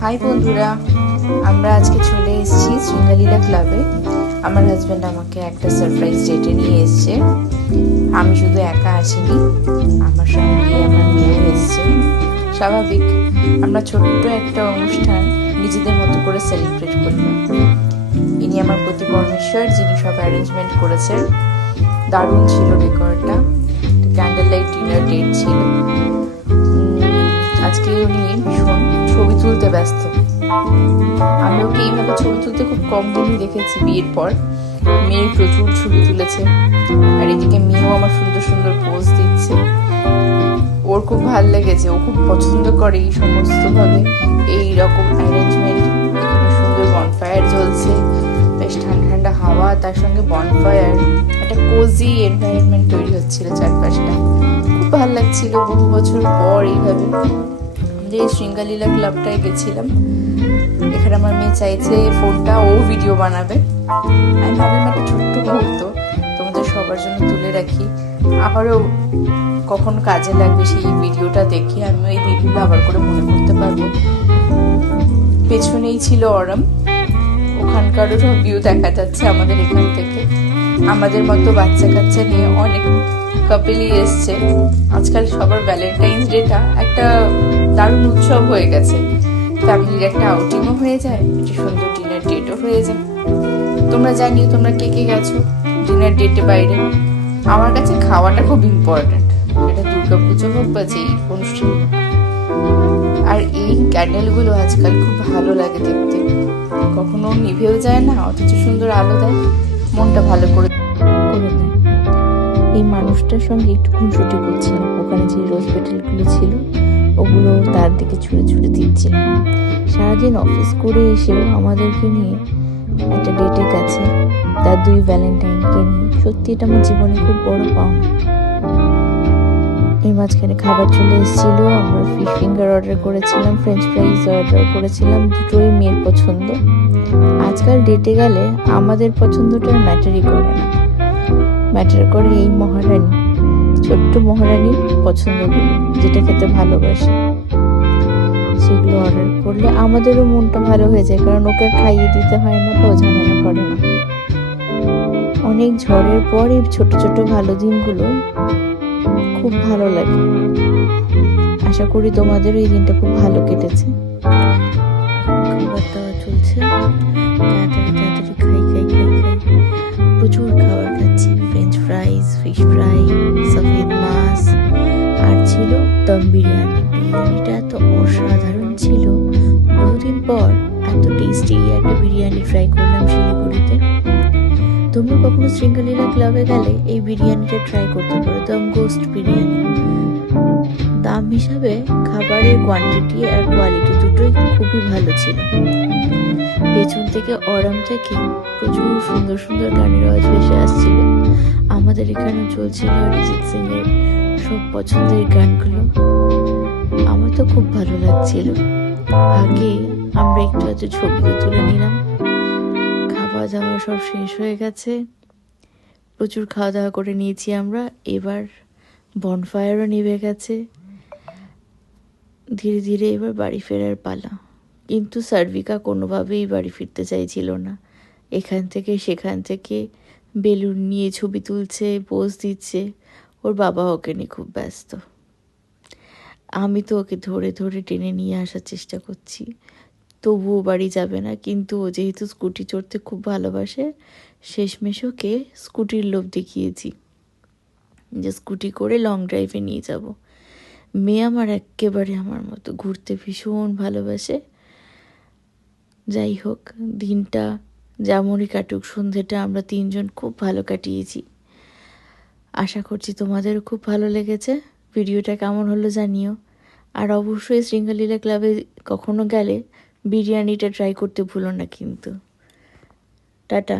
High বন্ধুরা, আমরা আজকে চলে এসেছি শৃঙ্গলীলা ক্লাবে। আমার হাজব্যান্ড আমাকে একটা সারপ্রাইজ ডেটে নিয়ে এসেছে। আমি শুধু একা আসিনি, আমার সঙ্গে আমার মেয়েও এসেছে। স্বাভাবিক, আমরা ছোট্ট একটা অনুষ্ঠান নিজেদের মতো করে সেলিব্রেট করলাম। ইনি আমার প্রতি পরমেশ্বর, যিনি সব অ্যারেঞ্জমেন্ট করেছেন। দারুণ ছিল ডেকোরটা, ক্যান্ডেল লাইট ডিনার ডেট ছিল। আজকে উনি ভীষণ ছবি তুলতে ব্যস্ত। আমি ওকে এইভাবে ছবি তুলতে খুব কম দিনই দেখেছি বিয়ের পর। মেয়ে প্রচুর ছবি তুলেছে, আর এদিকে মেয়েও আমার সুন্দর সুন্দর পোজ দিচ্ছে। ওর খুব ভালো লেগেছে, ও খুব পছন্দ করে এই সমস্ত ভাবে এইরকম অ্যারেঞ্জমেন্ট। এখানে সুন্দর বনফায়ার জ্বলছে, বেশ ঠান্ডা ঠান্ডা হাওয়া, তার সঙ্গে বনফায়ার, একটা কোজি এনভায়রনমেন্ট তৈরি হচ্ছিল চারপাশটা। খুব ভালো লাগছিল। বহু বছর পর এইভাবে যে শৃঙ্গলীলা ক্লাবটায় গেছিলাম। এখানে আমার মেয়ে চাইছে ফোনটা ও ভিডিও বানাবে। আমি ভাবলাম একটা ছোট্ট মুহূর্ত তোমাদের সবার জন্য তুলে রাখি, আবারও কখন কাজে লাগবে সেই ভিডিওটা দেখি আমি ওই দিনগুলো আবার করে মনে করতে পারবো। পেছনেই ছিল অরম, ওখানকারও সব ভিউ দেখা যাচ্ছে আমাদের এখান থেকে। আমাদের মতো বাচ্চা কাচ্চা নিয়ে অনেক কাপেলই এসছে। আজকাল সবার ভ্যালেন্টাইন্স ডেটা একটা দারুণ উৎসব হয়ে গেছে। ফ্যামিলির একটা আউটিংও হয়ে যায়, একটা সুন্দর ডিনার ডেটও হয়ে যায়। তোমরা জানিও তোমরা কে কে গেছো ডিনার ডেটে বাইরে। আমার কাছে খাওয়াটা খুব ইম্পর্টেন্ট, এটা দুর্গাপুজো হোক বা যেই অনুষ্ঠান। আর এই ক্যান্ডেলগুলো আজকাল খুব ভালো লাগে দেখতে, কখনো নিভেও যায় না, অথচ সুন্দর আলো দেয়, মনটা ভালো করে দেয়। এই মানুষটার সঙ্গে একটু খুনসুটি করছিলাম, ওখানে যে রোজ পেটেলগুলো ছিল ওগুলো তার দিকে ছুঁড়ে ছুঁড়ে দিচ্ছিলাম। সারাদিন অফিস করে এসেও আমাদেরকে নিয়ে একটা ডেটে গেছে, তার দুই ভ্যালেন্টাইনকে নিয়ে। সত্যি এটা আমার জীবনে খুব বড় পাওনা। এই মাঝখানে খাবার চলে এসেছিল। আমরা ফিশ ফিঙ্গার অর্ডার করেছিলাম, ফ্রেঞ্চ ফ্রাইজ অর্ডার করেছিলাম, দুটোই মেয়ের পছন্দ। আজকাল ডেটে গেলে আমাদের পছন্দটা ম্যাটারই করে না, ম্যাটার করে এই মহারানী, ছোট্ট মহারানীর পছন্দগুলো, যেটা খেতে ভালোবাসে সেগুলো অর্ডার করলে আমাদেরও মনটা ভালো হয়ে যায়, কারণ ওকে খাইয়ে দিতে হয় না বা ঝামেলা করে না। অনেক ঝড়ের পর এই ছোট ছোট ভালো দিনগুলো খুব ভালো লাগে। আশা করি তোমাদেরও এই দিনটা খুব ভালো কেটেছে। খাবার দাওয়া চলছে, তাড়াতাড়ি তাড়াতাড়ি খাই খাই খাই খাই। প্রচুর খাবার খাচ্ছি, ফ্রেঞ্চ ফ্রাইজ, ফিশ ফ্রাই, সফেদ মাছ, আর ছিল দম বিরিয়ানি। বিরিয়ানিটা এত অসাধারণ ছিল, বহুদিন পর এত টেস্টি একটা বিরিয়ানি ট্রাই করলাম শিলিগুড়িতে। তোমরা কখনো শৃঙ্গলীলা ক্লাবে গেলে এই বিরিয়ানিটা ট্রাই করতে পারো, দম গোস্ট বিরিয়ানি। দাম হিসাবে খাবারের কোয়ান্টিটি আর কোয়ালিটি দুটোই খুবই ভালো ছিল। পেছন থেকে অরাম থেকে প্রচুর সুন্দর সুন্দর গানের আওয়াজ ভেসে আসছিল। আমাদের এখানে চলছিল অরিজিৎ সিং এর সব পছন্দের গানগুলো। আমার তো খুব ভালো লাগছিল। আগে আমরা একটু একটু ছবিও তুলে নিলাম। খাওয়া দাওয়া সব শেষ হয়ে গেছে, প্রচুর খাওয়া দাওয়া করে নিয়েছি আমরা। এবার বনফায়ারও নিভে গেছে, ধীরে ধীরে এবার বাড়ি ফেরার পালা। কিন্তু সার্ভিকা কোনোভাবেই বাড়ি ফিরতে চাইছিল না। এখান থেকে সেখান থেকে বেলুন নিয়ে ছবি তুলছে, পোজ দিচ্ছে। ওর বাবা ওকে নিয়ে খুব ব্যস্ত। আমি তো ওকে ধরে ধরে টেনে নিয়ে আসার চেষ্টা করছি, তবুও বাড়ি যাবে না। কিন্তু ও যেহেতু স্কুটি চড়তে খুব ভালোবাসে, শেষমেশ ওকে স্কুটির লোভ দেখিয়েছি যে স্কুটি করে লং ড্রাইভে নিয়ে যাব। মেয়ে আমার একেবারে আমার মতো, ঘুরতে ভীষণ ভালোবাসে। যাই হোক, দিনটা যেমনই কাটুক, সন্ধ্যেটা আমরা তিনজন খুব ভালো কাটিয়েছি। আশা করছি তোমাদেরও খুব ভালো লেগেছে। ভিডিওটা কেমন হলো জানিও। আর অবশ্যই শৃঙ্গলীলা ক্লাবে কখনো গেলে বিরিয়ানিটা ট্রাই করতে ভুলো না কিন্তু। টাটা।